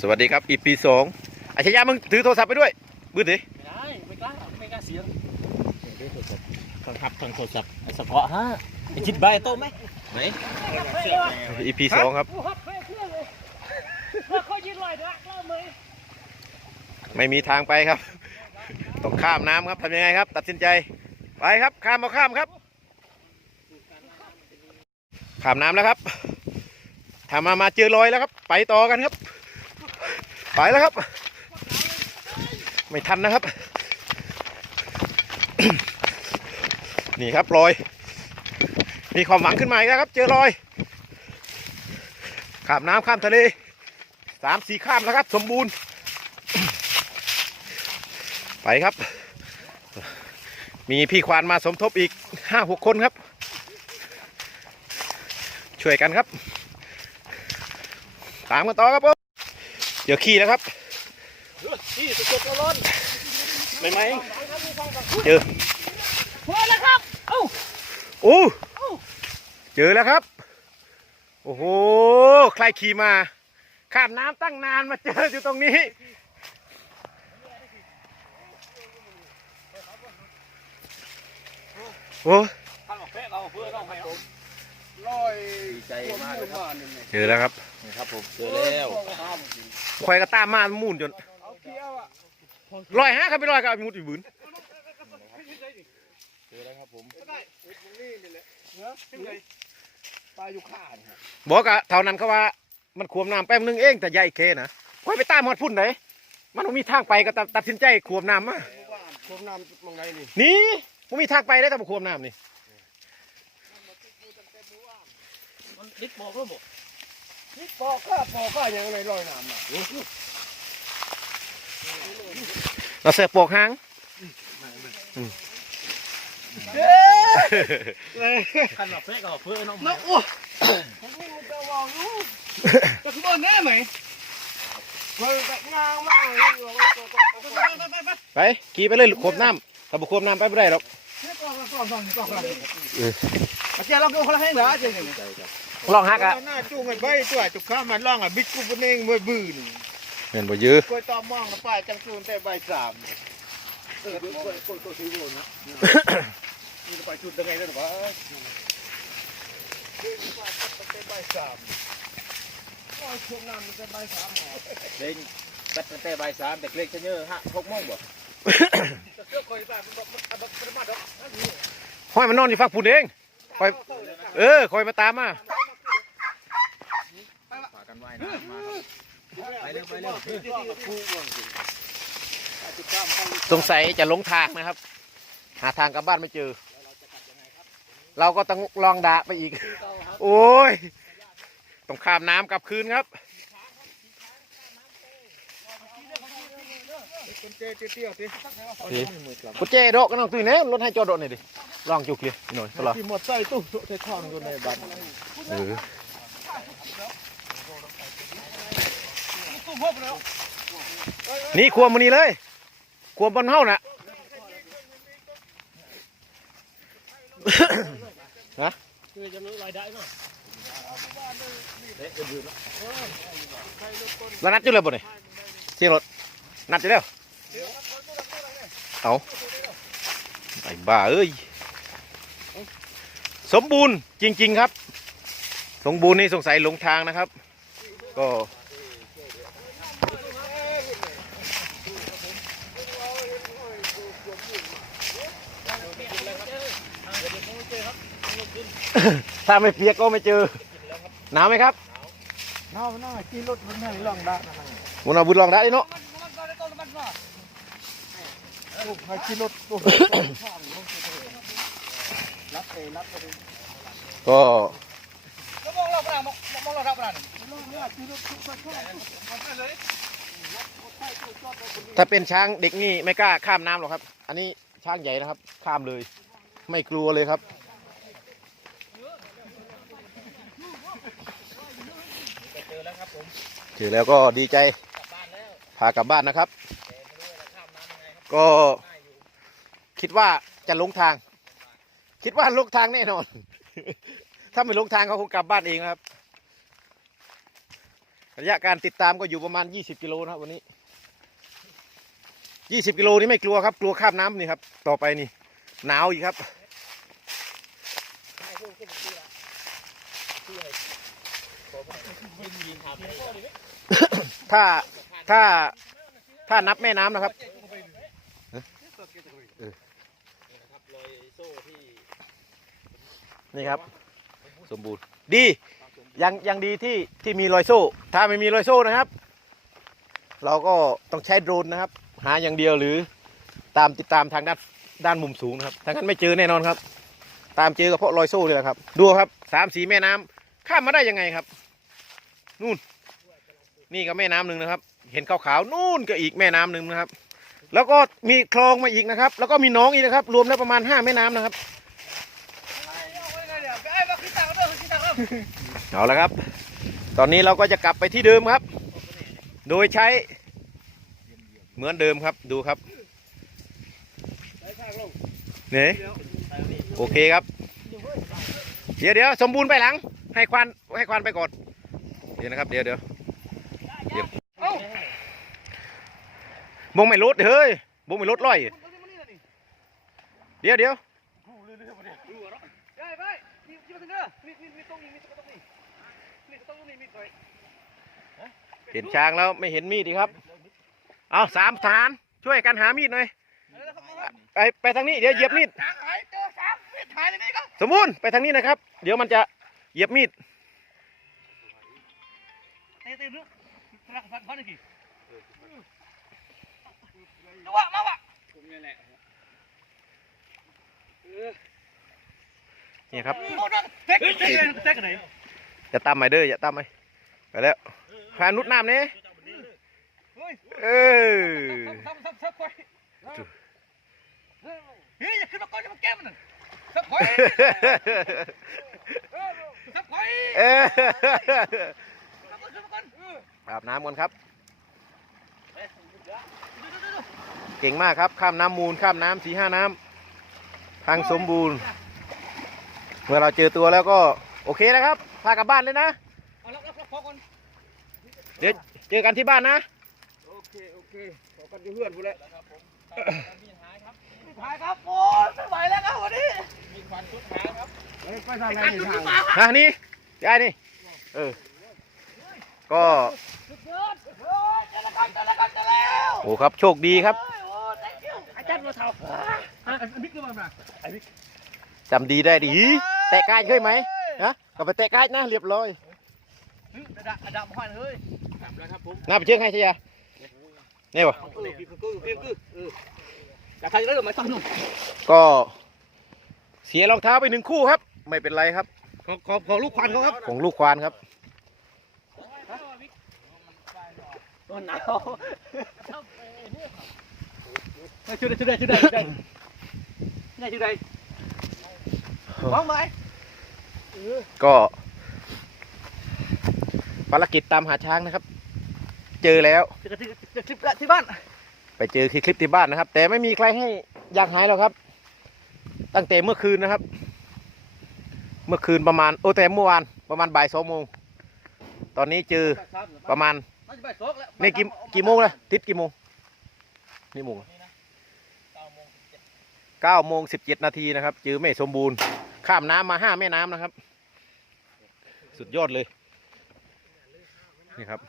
สวัสดีครับ EP สองอาชญามึงถือโทรศัพท์ไปด้วยบืดดิไม่ได้ไม่กล้าไม่กล้าเสียงทางขับทางโทรศัพท์สกอฮะไอชิดใบโต้ไหมไหน EP สองครับ ไม่มีทางไปครับ ต้องข้ามน้ำครับทำยังไงครับ ตัดสินใจ ไปครับข้ามมาข้ามครับ ข้ามน้ำแล้วครับ ทำมามาเจอรอยแล้วครับ ไปต่อกันครับ ไปแล้วครับ ไม่ทันนะครับ นี่ครับรอย มีความหวังขึ้นมาอีกแล้วครับ เจอรอยข้ามน้ำข้ามทะเลสามสี่ข้ามแล้วครับ สมบูรณ์ ไปครับ มีพี่ควานมาสมทบอีกห้าหกคนครับ ช่วยกันครับ ตามกันต่อครับผมเดี๋ยวขี่แล้วครับนี่สดๆร้อนไม่ไหมเจอพอแล้วครับเอ้าโอ้เจอแล้วครับ โอ้โหใครขี่มาข้ามน้ำตั้งนานมาเจออยู่ตรงนี้โอ้ทางออกแพะเราเพื่อต้องไปเอาดีใจมากเลยครับเจอแล้วครับนี่ ครับผมเจอแล้วควายก็ตามมามุ่นจนลอยฮะครับไปลอยกับมุดอีบืนเจอแล้วครับผมปลาอยู่ข้าเนี่ยบอกกะเท่านั้นเขาว่ามันขวมน้ำแป๊บนึงเองแต่ใหญ่เคนะควายไปตามหอดพุ่นไหนมันบ่มีทางไปก็ตัดตัดสินใจขวมน้ำมาพวกน้ำมองไหนนี่นี่มันมีทางไปได้แต่บ่ขวมน้ำนี่มันนิดบอกแล้วบอก นี่ปอกข้าปอกข้ายังไงลอยน้ำอะเราเสือปอกหางขันออกแพะก็เพื่อน้องนกอ้วจะวางลูกจะคือบ่แน่ไหมเพิ่งกับงางมากเลยไปขี่ไปเลยขวมน้ำถ้าบ่ขวมน้ำไปไม่ได้หรอกนี่ปอกกันสองสองสองกันอาจารย์เราดูคนละแห่งเหรออาจารย์ ลองฮักอะหน้าจูงไอ้ใบตัวจุกข้ามันล่องอะบิ๊กกูเป็นเองมือบื้นเห็นบ่ยื้อกล้วยตอมองกับป้ายจังซูนแต่ใบสามเออกล้วยกล้วยกล้วยสีโบนะนี่ไปจุดยังไงได้หรอวะใบสามช่วงนั้นมันจะใบสามหอเล่นตัดตั้งแต่บ่ายสามแต่เล็กจะเยอะฮะหกโมงบ่จะเสื้อคอยบ้านมันบอกมันบอกมันมาดอกห้อยมันนอนอยู่ฝั่งพุ่นเองคอยเออคอยมาตามมาพา กันว่ายน้ำมาไปเร็วไปเร็วสงสัยจะหลงทางนะครับ หาทางกลับบ้านไม่เจอ เราก็ต้องลองดะไปอีก โอ้ยต้องข้ามน้ำกลับคืนครับคนเจ๊เตี้ยวสิกุญแจดอกก็น้องตุ้ยเนี่ยรถให้จอดรถหน่อยดิลองจุกเลยหน่อยก็รอที่หมดใส่ตู้ใส่ท่อนอยู่ในบ้านเออ นี่ควมมันนี่เลย ควมบนเฮ้าน่ะฮะคือจะลอยได้มั้งแล้วนัดอยู่เลยบ่เนี่ยเสียงรถนัดอยู่แล้วเอาไอ้บ้าเอ้ย สมบูรณ์จริง ๆ ครับ สมบูรณ์นี่สงสัยหลงทางนะครับ ก็ ถ้าไม่เปียกก็ไม่เจอ หนาวไหมครับน้าน้ากินรถมันให้ล่องได้นะมุนเอาบุญลองได้เนาะให้กินรถตู้รับเองรับเองก็มองเราขนาดมองเราขนาดมองเนี่ยกินรถตู้ก็ชอบเลยถ้าเป็นช้างเด็กนี่ไม่กล้าข้ามน้ำหรอกครับ อันนี้ช้างใหญ่นะครับ ข้ามเลย ไม่กลัวเลยครับ จอแล้วครับผมเจอแล้วก็ดีใจพากลับบ้านนะครับ ก็คิดว่าจะลงทาง คิดว่าลงทางแน่นอน ถ้าไม่ลงทางเขาคงกลับบ้านเองนะครับ ระยะการติดตามก็อยู่ประมาณ 20 กิโลนะครับวันนี้ 20 กิโลนี่ไม่กลัวครับ กลัวข้ามน้ำนี่ครับ ต่อไปนี่หนาวอีกครับ ถ้าถ้าถ้านับแม่น้ำนะครับนี่ครับ สมบูรณ์ดียังยังดีที่ที่มีรอยโซ่ ถ้าไม่มีรอยโซ่นะครับ เราก็ต้องใช้โดรนนะครับ หาอย่างเดียวหรือตามติดตามทางด้านด้านมุมสูงนะครับถ้างั้นไม่เจอแน่นอนครับ ตามเจอก็เพราะรอยโซ่เลยแหละครับ ดูครับสามสีแม่น้ำข้ามมาได้ยังไงครับ นู่น นี่ก็แม่น้ำหนึ่งนะครับ เห็นขาวๆนู่นก็อีกแม่น้ำหนึ่งนะครับ แล้วก็มีคลองมาอีกนะครับ แล้วก็มีหน้องอีกนะครับ รวมแล้วประมาณห้าแม่น้ำนะครับ เอาละครับ ตอนนี้เราก็จะกลับไปที่เดิมครับ โดยใช้เหมือนเดิมครับดูครับนี่โอเคครับ เดี๋ยวเดี๋ยวสมบูรณ์ไปหลัง ให้ควันให้ควันไปก่อน ดี๋ยวนะครับ เดี๋ยวเดี๋ยวเดี๋ยวบงไม่ลดเฮ้ยบงไม่ลดร้อยเดี๋ยวเดี๋ยวเห็นช้างแล้วไม่เห็นมีดดีครับ เอาสามฐานช่วยกันหามีดหน่อยไปไปทางนี้เดี๋ยวเหยียบมีดสมบูรณ์ไปทางนี้นะครับ เดี๋ยวมันจะเหยียบมีด นี่ครับอย่าตามไปเด้ออย่าตามไปไปแล้วพานุดน้ำนี่ยเออเออ อาบน้ำก่อนครับ เก่งมากครับ ข้ามน้ำมูล ข้ามน้ำสี่ห้าน้ำทางสมบูรณ์ เมื่อเราเจอตัวแล้วก็โอเคนะครับ พากลับบ้านเลยนะ เดี๋ยวเจอกันที่บ้านนะ โอเค โอเค ขอกันเพื่อนพูดแล้วถ่ายครับโอ้ไม่ไหวแล้วครับวันนี้ไปทางไหนทางฮะนี่ยายนี่ เออ ก็เจอแล้วกันเจอแล้วกันเจอแล้วโอ้ครับโชคดีครับโอ้ thank you อาจารย์มาเท่าบิ๊กก็มาจำดีได้ดีแตะกายเคยไหมฮะก็ไปแตะกายนะเรียบร้อยดะดะมาห้อยเฮ้ยน่าไปเชื่อให้ใช่ยานี่วะเออพี่ก็คือพี่คือเอออยากใครได้หรือไม่ต้องนุ่มก็เสียรองเท้าไปหนึ่งคู่ครับ ไม่เป็นไรครับ ขอขอขอลูกควันเขาครับ ของลูกควานครับ ตัวหนาวช่วยได้ช่วยได้ช่วยได้ช่วยได้ช่วยได้มองไหมก็ภารกิจตามหาช้างนะครับ เจอแล้วเจอคลิปที่บ้าน ไปเจอคลิปที่บ้านนะครับ แต่ไม่มีใครให้อยากหายหรอกครับ ตั้งแต่เมื่อคืนนะครับ เมื่อคืนประมาณโอ้แต่เมื่อวานประมาณบ่ายสองโมงตอนนี้เจอประมาณ น่าจะไปโซกแล้วนี่กี่กี่โมงละติดกี่โมงนี่โมงเก้าโมงสิบเจ็ดนาทีนะครับเจอไม่สมบูรณ์ ข้ามน้ำมาห้าแม่น้ำนะครับ สุดยอดเลย นี่ครับ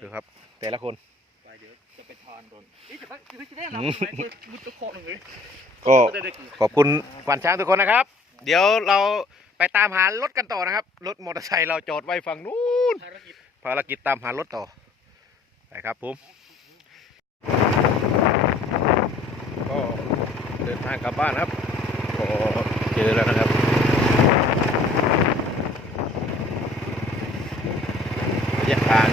ดูครับ แต่ละคนไปเดี๋ยวจะไปทานโดนนี่จะไปจะได้หรอมุดตะโคงเลยก็ขอบคุณควานช้างทุกคนนะครับ เดี๋ยวเรา ไปตามหารถกันต่อนะครับ รถมอเตอร์ไซค์เราจอดไว้ฝั่งนู้นภารกิจภารกิจตามหารถต่อไปครับผมก็เดินทางกลับบ้านครับก็เจอแล้วนะครับระยะทาง